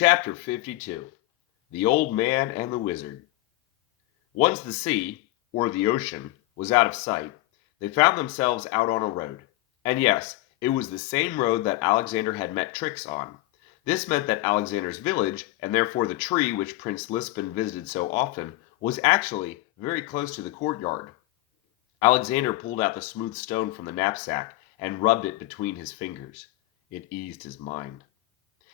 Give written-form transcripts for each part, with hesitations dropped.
Chapter 52 The Old Man and the Wizard. Once the sea, or the ocean, was out of sight, they found themselves out on a road. And yes, it was the same road that Alexander had met Trix on. This meant that Alexander's village, and therefore the tree which Prince Lispin visited so often, was actually very close to the courtyard. Alexander pulled out the smooth stone from the knapsack and rubbed it between his fingers. It eased his mind.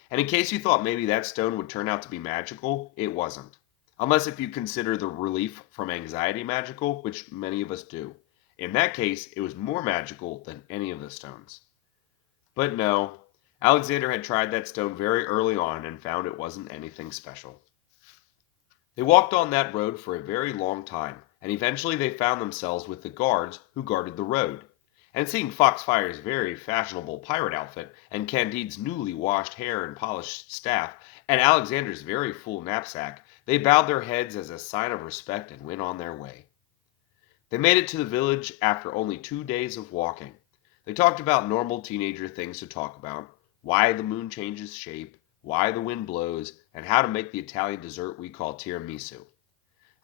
And in case you thought maybe that stone would turn out to be magical, it wasn't. Unless if you consider the relief from anxiety magical, which many of us do. In that case, it was more magical than any of the stones. But no, Alexander had tried that stone very early on and found it wasn't anything special. They walked on that road for a very long time, and eventually they found themselves with the guards who guarded the road. And seeing Foxfire's very fashionable pirate outfit, and Candide's newly washed hair and polished staff, and Alexander's very full knapsack, they bowed their heads as a sign of respect and went on their way. They made it to the village after only 2 days of walking. They talked about normal teenager things to talk about: why the moon changes shape, why the wind blows, and how to make the Italian dessert we call tiramisu.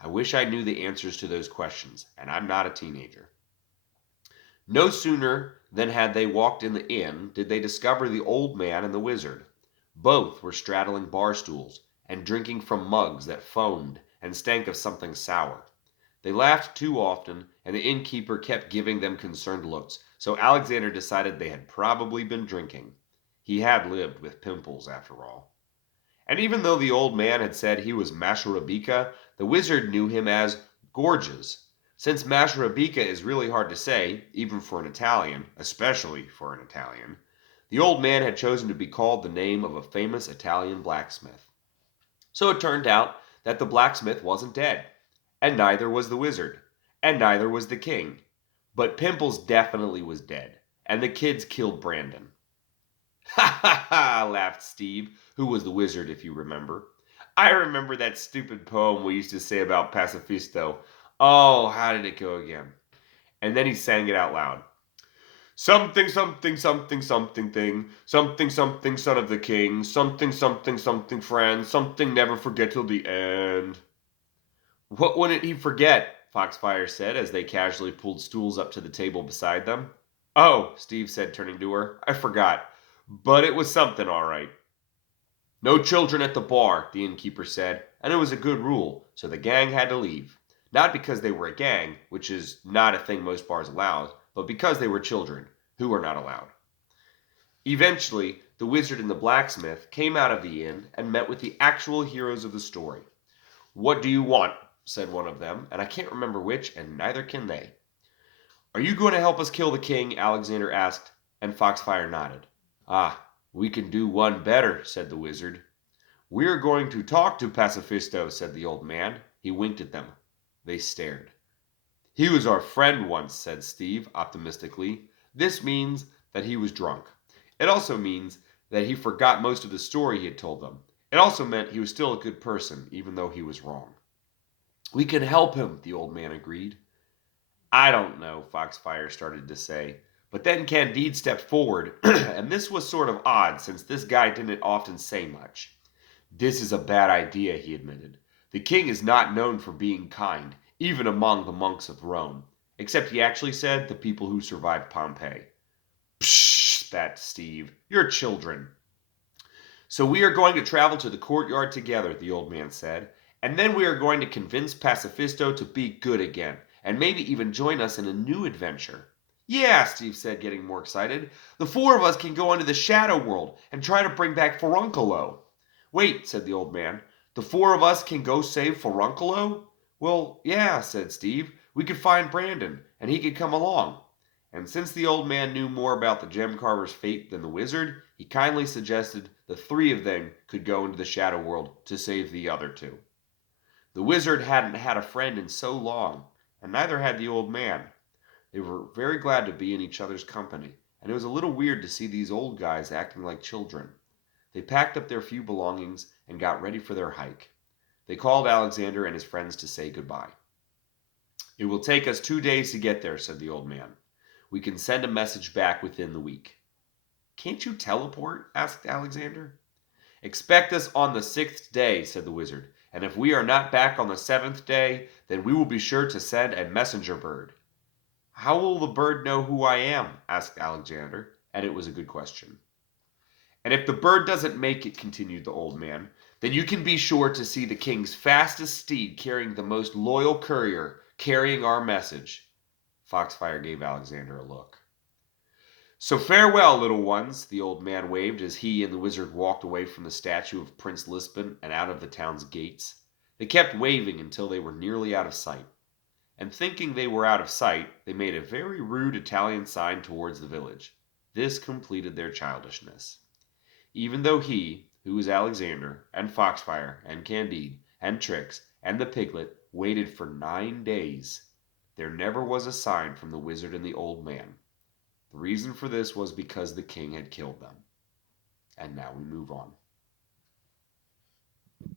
I wish I knew the answers to those questions, and I'm not a teenager. No sooner than had they walked in the inn did they discover the old man and the wizard. Both were straddling bar stools, and drinking from mugs that foamed and stank of something sour. They laughed too often, and the innkeeper kept giving them concerned looks, so Alexander decided they had probably been drinking. He had lived with pimples, after all. And even though the old man had said he was Masharabika, the wizard knew him as Gorges. Since Masharabika is really hard to say, even for an Italian, especially for an Italian, the old man had chosen to be called the name of a famous Italian blacksmith. So it turned out that the blacksmith wasn't dead, and neither was the wizard, and neither was the king. But Pimples definitely was dead, and the kids killed Brandon. "Ha ha ha!" laughed Steve, who was the wizard, if you remember. "I remember that stupid poem we used to say about Pacifisto. Oh, how did it go again?" And then he sang it out loud. "Something, something, something, something thing. Something, something, son of the king. Something, something, something, friend. Something never forget till the end." "What wouldn't he forget?" Foxfire said as they casually pulled stools up to the table beside them. "Oh," Steve said, turning to her, "I forgot. But it was something, all right." "No children at the bar," the innkeeper said, and it was a good rule, so the gang had to leave. Not because they were a gang, which is not a thing most bars allow, but because they were children, who are not allowed. Eventually, the wizard and the blacksmith came out of the inn and met with the actual heroes of the story. "What do you want?" said one of them, and I can't remember which, and neither can they. "Are you going to help us kill the king?" Alexander asked, and Foxfire nodded. "Ah, we can do one better," said the wizard. "We're going to talk to Pacifisto," said the old man. He winked at them. They stared. "He was our friend once," said Steve optimistically. "This means that he was drunk. It also means that he forgot most of the story he had told them. It also meant he was still a good person, even though he was wrong." "We can help him," the old man agreed. "I don't know," Foxfire started to say. But then Candide stepped forward, and this was sort of odd since this guy didn't often say much. "This is a bad idea," he admitted. "The king is not known for being kind, even among the monks of Rome. Except he actually said the people who survived Pompeii." "Psh!" spat Steve. "You're children." "So we are going to travel to the courtyard together," the old man said. "And then we are going to convince Pacifisto to be good again, and maybe even join us in a new adventure." "Yeah," Steve said, getting more excited. "The four of us can go into the shadow world and try to bring back Furuncolo." "Wait," said the old man. "The four of us can go save Furuncolo?" "Well, yeah," said Steve. "We could find Brandon, and he could come along." And since the old man knew more about the gem carver's fate than the wizard, he kindly suggested the three of them could go into the shadow world to save the other two. The wizard hadn't had a friend in so long, and neither had the old man. They were very glad to be in each other's company, and it was a little weird to see these old guys acting like children. They packed up their few belongings and got ready for their hike. They called Alexander and his friends to say goodbye. "It will take us 2 days to get there," said the old man. "We can send a message back within the week." "Can't you teleport?" asked Alexander. "Expect us on the 6th day," said the wizard, "and if we are not back on the 7th day, then we will be sure to send a messenger bird." "How will the bird know who I am?" asked Alexander, and it was a good question. "And if the bird doesn't make it," continued the old man, "then you can be sure to see the king's fastest steed carrying the most loyal courier, carrying our message." Foxfire gave Alexander a look. "So farewell, little ones," the old man waved as he and the wizard walked away from the statue of Prince Lispin and out of the town's gates. They kept waving until they were nearly out of sight. And thinking they were out of sight, they made a very rude Italian sign towards the village. This completed their childishness. Even though he, who was Alexander, and Foxfire, and Candide, and Trix, and the piglet, waited for 9 days, there never was a sign from the wizard and the old man. The reason for this was because the king had killed them. And now we move on.